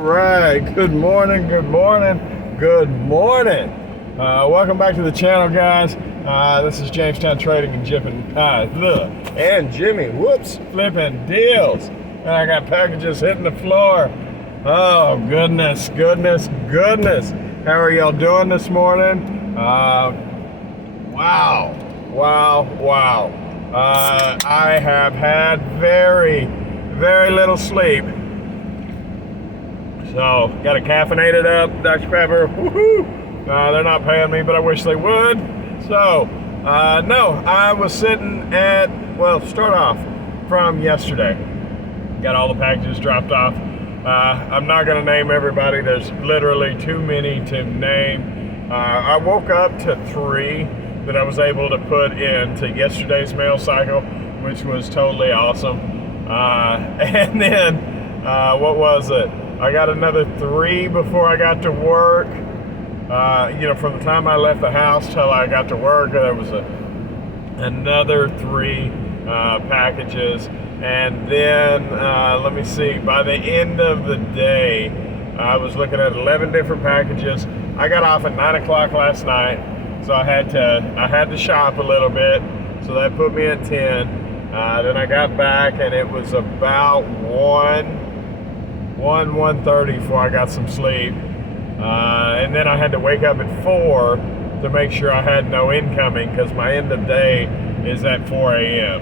Right, good morning, good morning, good morning. Welcome back to the channel, guys. This is Jamestown Trading and Jimmy, flipping deals. And I got packages hitting the floor. Oh, goodness. How are y'all doing this morning? Wow. I have had very little sleep. So, got to caffeinate it up, Dr. Pepper. Woohoo! They're not paying me, but I wish they would. So, no, I was sitting at, start off from yesterday. Got all the packages dropped off. I'm not going to name everybody. There's literally too many to name. I woke up to 3 that I was able to put into yesterday's mail cycle, which was totally awesome. And then, what was it? I got another 3 before I got to work. From the time I left the house till I got to work, there was another 3 packages. And then, let me see, by the end of the day, I was looking at 11 different packages. I got off at 9 o'clock last night, so I had to shop a little bit. So that put me at 10. Then I got back and it was about 1:30 before I got some sleep. And then I had to wake up at 4 to make sure I had no incoming, because my end of day is at 4 a.m.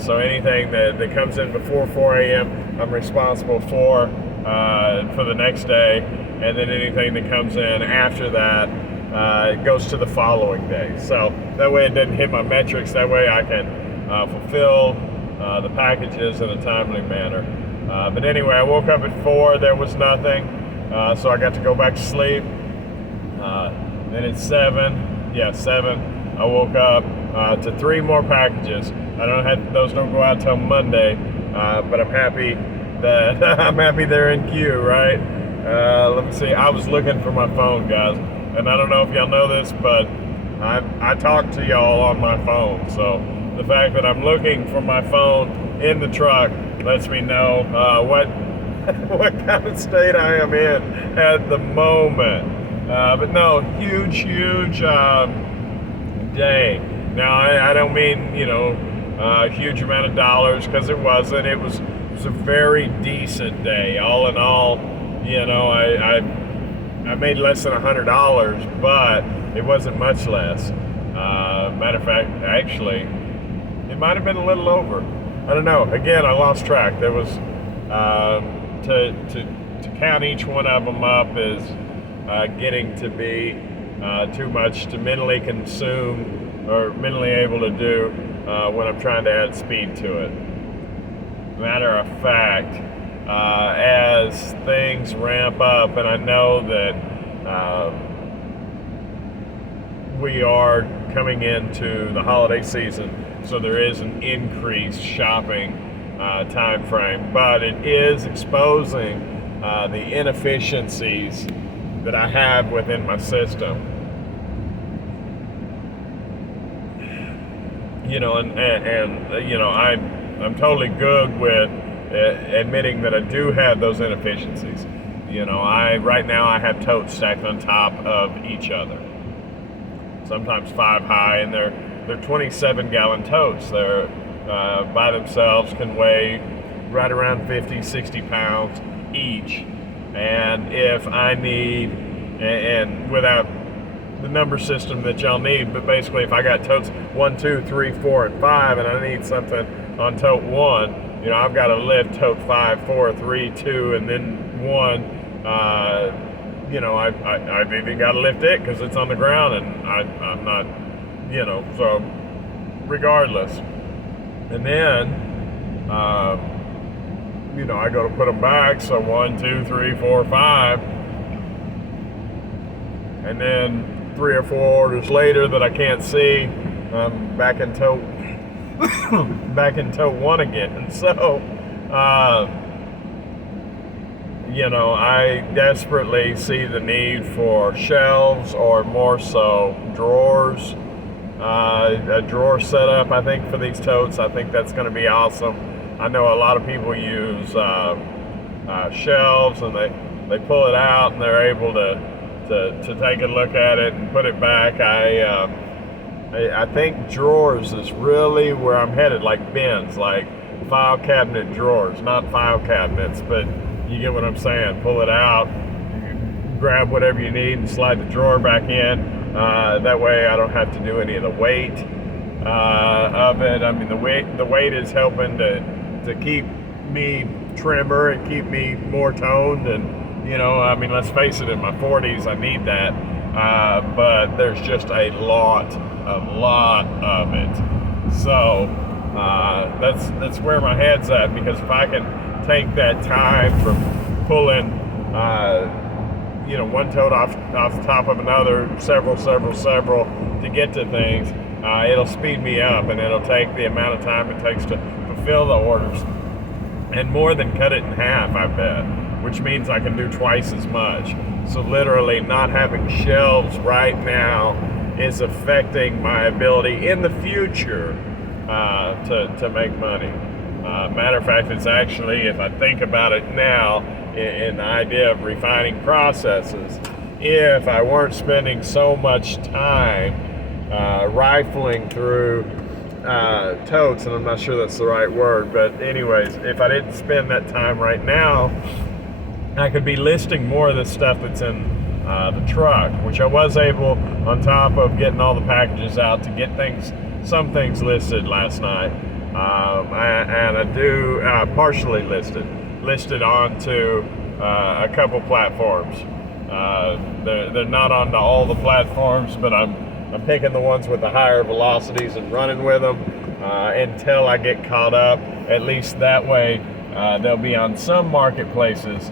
So anything that comes in before 4 a.m. I'm responsible for the next day. And then anything that comes in after that it goes to the following day. So that way it doesn't hit my metrics. That way I can fulfill the packages in a timely manner. But anyway, I woke up at 4, there was nothing, so I got to go back to sleep. Then at 7, I woke up to 3 more packages. Those don't go out till Monday, but I'm happy that they're in queue, right? Let me see, I was looking for my phone, guys, and I don't know if y'all know this, but I talk to y'all on my phone, so the fact that I'm looking for my phone in the truck lets me know what kind of state I am in at the moment. But no, huge day. Now I don't mean a huge amount of dollars, because it wasn't. It was a very decent day. All in all, I made less than $100, but it wasn't much less. Matter of fact, actually, it might have been a little over. I don't know. Again, I lost track. There was to count each one of them up is getting to be too much to mentally consume or mentally able to do when I'm trying to add speed to it. Matter of fact, as things ramp up, and I know that we are coming into the holiday season, so there is an increased shopping time frame, but it is exposing the inefficiencies that I have within my system. I'm totally good with admitting that I do have those inefficiencies. Right now I have totes stacked on top of each other, sometimes 5 high, and they're 27-gallon totes. They're by themselves can weigh right around 50-60 pounds each. And if I need, and without the number system that y'all need, but basically if I got totes 1, 2, 3, 4, and 5, and I need something on tote 1, I've got to lift tote 5, 4, 3, 2, and then 1. I've even got to lift it because it's on the ground, and I'm not, so regardless. And then, I go to put them back, so 1, 2, 3, 4, 5, and then 3 or 4 orders later that I can't see, I'm back in tote 1 again. So, I desperately see the need for shelves, or more so drawers, a drawer setup, I think, for these totes. I think that's going to be awesome. I know a lot of people use shelves, and they pull it out and they're able to take a look at it and put it back. I think drawers is really where I'm headed, like bins, like file cabinet drawers, not file cabinets, but you get what I'm saying. Pull it out, grab whatever you need, and slide the drawer back in. That way, I don't have to do any of the weight of it. I mean, the weight is helping to keep me trimmer and keep me more toned. And I mean, let's face it, in my 40s, I need that. But there's just a lot of it. So that's where my head's at, because if I can take that time from pulling one tote off the top of another, several to get to things, it'll speed me up, and it'll take the amount of time it takes to fulfill the orders and more than cut it in half, I bet, which means I can do twice as much. So literally not having shelves right now is affecting my ability in the future to make money. Matter of fact, it's actually, if I think about it now, in the idea of refining processes, if I weren't spending so much time rifling through totes, and I'm not sure that's the right word, but anyways, if I didn't spend that time right now, I could be listing more of the stuff that's in the truck, which I was able, on top of getting all the packages out, to get some things listed last night. And I do partially listed onto a couple platforms. They're not onto all the platforms, but I'm picking the ones with the higher velocities and running with them until I get caught up. At least that way, they'll be on some marketplaces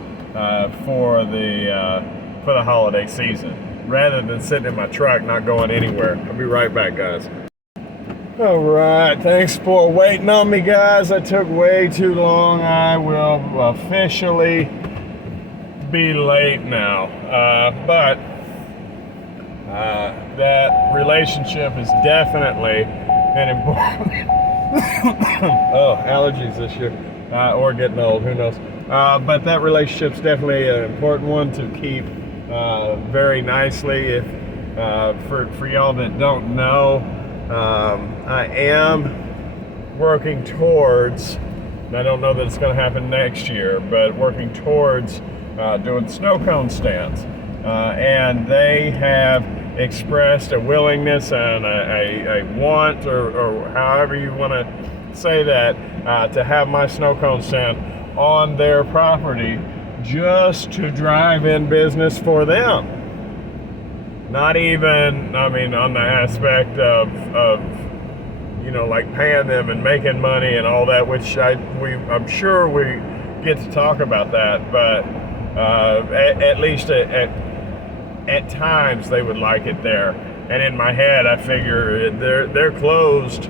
for the holiday season, rather than sitting in my truck not going anywhere. I'll be right back, guys. All right, thanks for waiting on me, guys. I took way too long. I will officially be late now, but that relationship is definitely an important allergies this year, or getting old, who knows. But that relationship's definitely an important one to keep very nicely. If for y'all that don't know, I am working towards, and I don't know that it's going to happen next year, but working towards doing snow cone stands. And they have expressed a willingness and a want, or however you want to say that, to have my snow cone stand on their property, just to drive in business for them. Not even, I mean, on the aspect of like paying them and making money and all that, which I'm sure we get to talk about that, but at least at times they would like it there. And in my head, I figure they're closed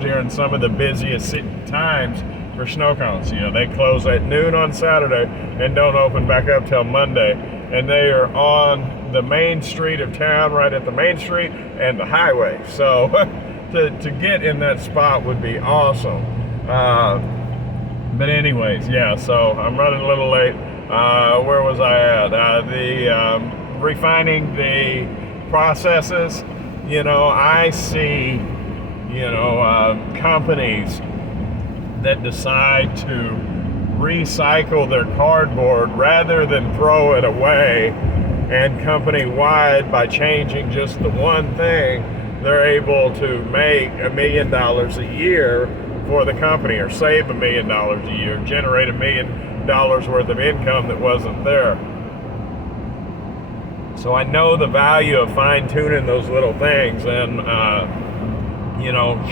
during some of the busiest times for snow cones. They close at noon on Saturday and don't open back up till Monday, and they are on the main street of town, right at the main street and the highway. So to get in that spot would be awesome. But anyways, yeah, so I'm running a little late. Where was I at? Refining the processes. I see, companies that decide to recycle their cardboard rather than throw it away, and company-wide, by changing just the one thing, they're able to make $1 million a year for the company, or save $1 million a year, generate $1 million worth of income that wasn't there. So I know the value of fine-tuning those little things, and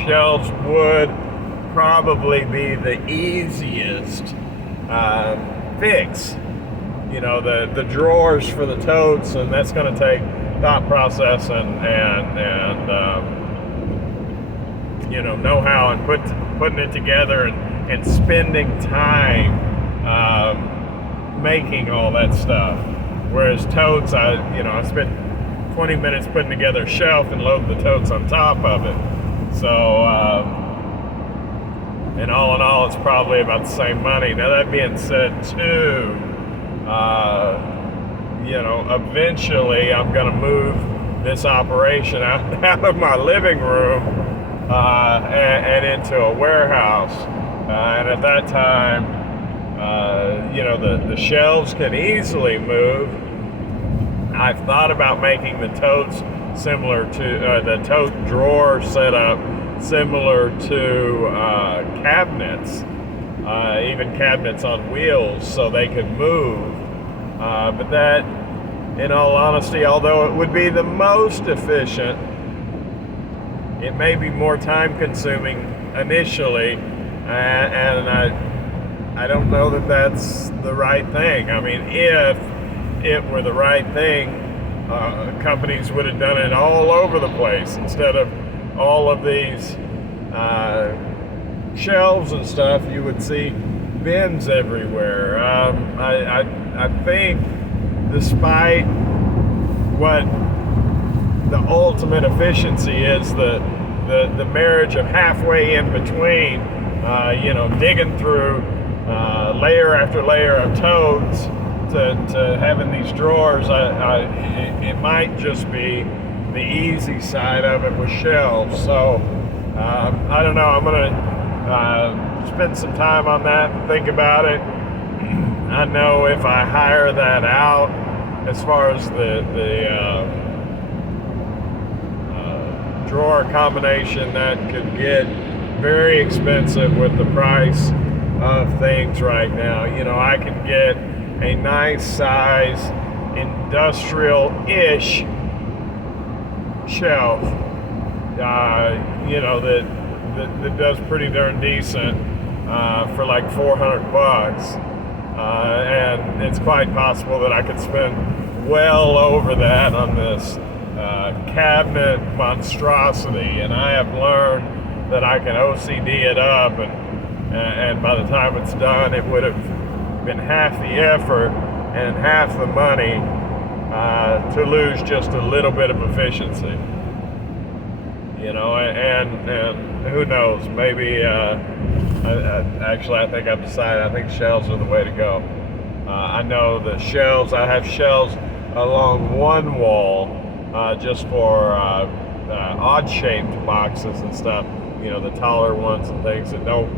shelves would probably be the easiest fix. The drawers for the totes, and that's going to take thought process and know-how, and putting it together, and spending time making all that stuff. Whereas totes, I spent 20 minutes putting together a shelf and load the totes on top of it. So And all in all, it's probably about the same money. Now, that being said, too, eventually I'm going to move this operation out of my living room and into a warehouse. And at that time, the shelves can easily move. I've thought about making the totes similar to the tote drawer setup similar to cabinets, even cabinets on wheels, so they could move. But that, in all honesty, although it would be the most efficient, it may be more time consuming initially, and I don't know that that's the right thing. I mean, if it were the right thing, companies would have done it all over the place instead of all of these shelves and stuff. You would see bins everywhere. I think, despite what the ultimate efficiency is, the marriage of halfway in between, digging through layer after layer of totes to having these drawers, it might just be the easy side of it with shelves. So I don't know. I'm gonna spend some time on that and think about it. I know if I hire that out, as far as the drawer combination, that could get very expensive with the price of things right now. I can get a nice size industrial-ish shelf, that does pretty darn decent for like $400, and it's quite possible that I could spend well over that on this cabinet monstrosity. And I have learned that I can OCD it up, and by the time it's done, it would have been half the effort and half the money to lose just a little bit of efficiency. And who knows, maybe actually I think I've decided, I think shelves are the way to go. I know the shelves, I have shelves along one wall just for odd shaped boxes and stuff, the taller ones and things that don't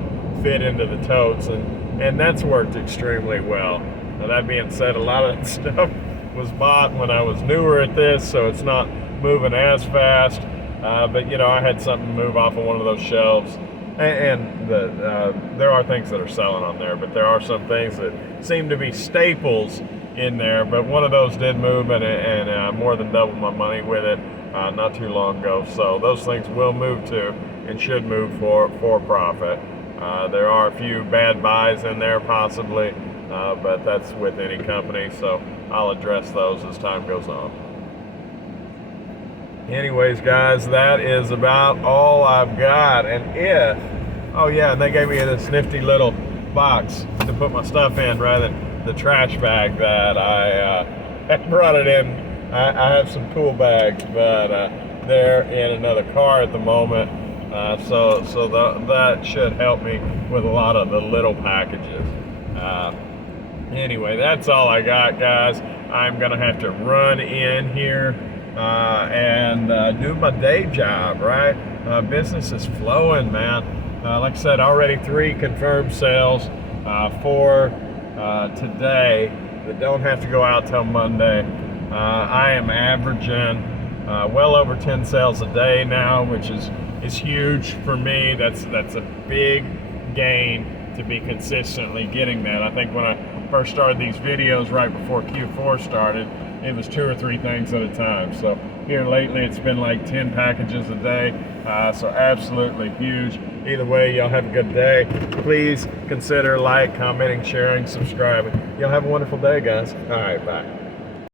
fit into the totes, and that's worked extremely well. Now, that being said, a lot of that stuff was bought when I was newer at this, so it's not moving as fast, but I had something to move off of one of those shelves, and there are things that are selling on there, but there are some things that seem to be staples in there. But one of those did move, and more than doubled my money with it not too long ago. So those things will move too, and should move for profit. There are a few bad buys in there possibly, but that's with any company, so I'll address those as time goes on. Anyways, guys, that is about all I've got. And they gave me this nifty little box to put my stuff in rather than the trash bag that I brought it in. I have some tool bags, but they're in another car at the moment, so that should help me with a lot of the little packages. Anyway, that's all I got, guys. I'm gonna have to run in here and do my day job, right? Business is flowing, man. Like I said, already 3 confirmed sales for today that don't have to go out till Monday. I am averaging well over 10 sales a day now, which is huge for me. That's a big gain to be consistently getting that. I think when I first started these videos right before Q4 started, it was 2 or 3 things at a time. So here lately it's been like 10 packages a day, so absolutely huge. Either way, y'all have a good day. Please consider commenting, sharing, subscribing. Y'all have a wonderful day, guys. All right, bye.